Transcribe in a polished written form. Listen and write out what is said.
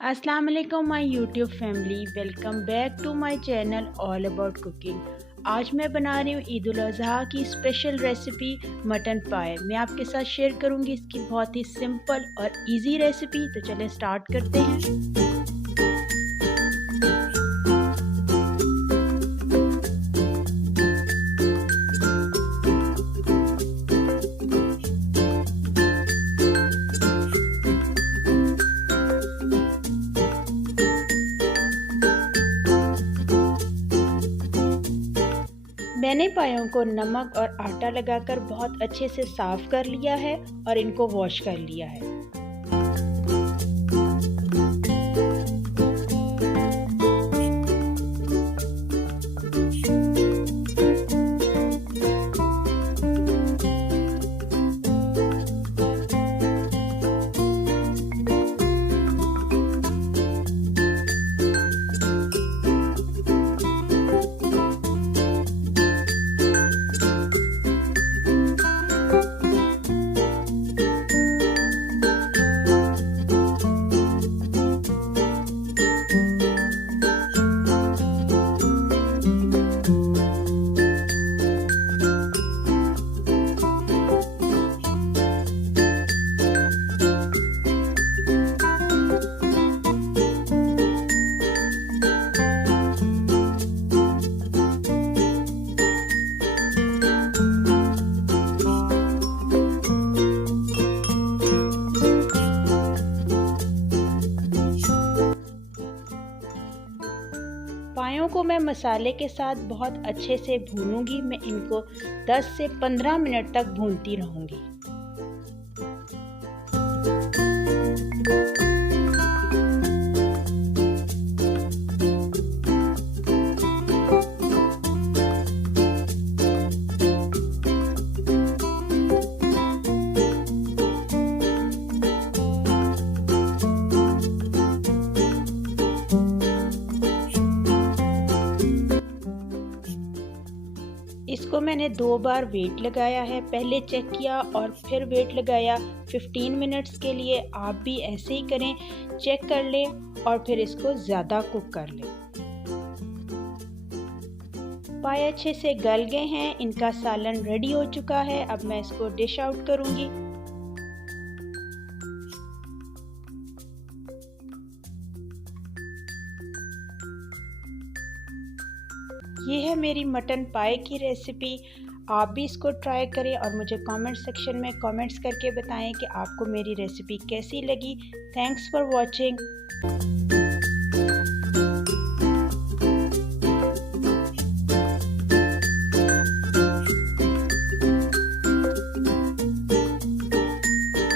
अस्सलाम वालेकुम my YouTube family, welcome back to my channel all about cooking. आज मैं बना रही हूँ ईद उल अज़हा की स्पेशल रेसिपी मटन पाए। मैं आपके साथ शेयर करूँगी इसकी बहुत ही सिंपल और इजी रेसिपी। तो चलें स्टार्ट करते हैं। मैंने पायों को नमक और आटा लगाकर बहुत अच्छे से साफ़ कर लिया है और इनको वॉश कर लिया है। पायों को मैं मसाले के साथ बहुत अच्छे से भूनूंगी। मैं इनको 10 से 15 मिनट तक भूनती रहूंगी। इसको मैंने 2 बार वेट लगाया है, पहले चेक किया और फिर वेट लगाया 15 मिनट्स के लिए। आप भी ऐसे ही करें, चेक कर लें और फिर इसको ज़्यादा कुक कर लें। पाए अच्छे से गल गए हैं, इनका सालन रेडी हो चुका है। अब मैं इसको डिश आउट करूँगी। ये है मेरी मटन पाए की रेसिपी। आप भी इसको ट्राई करें और मुझे कमेंट सेक्शन में कमेंट्स करके बताएं कि आपको मेरी रेसिपी कैसी लगी। Thanks for watching.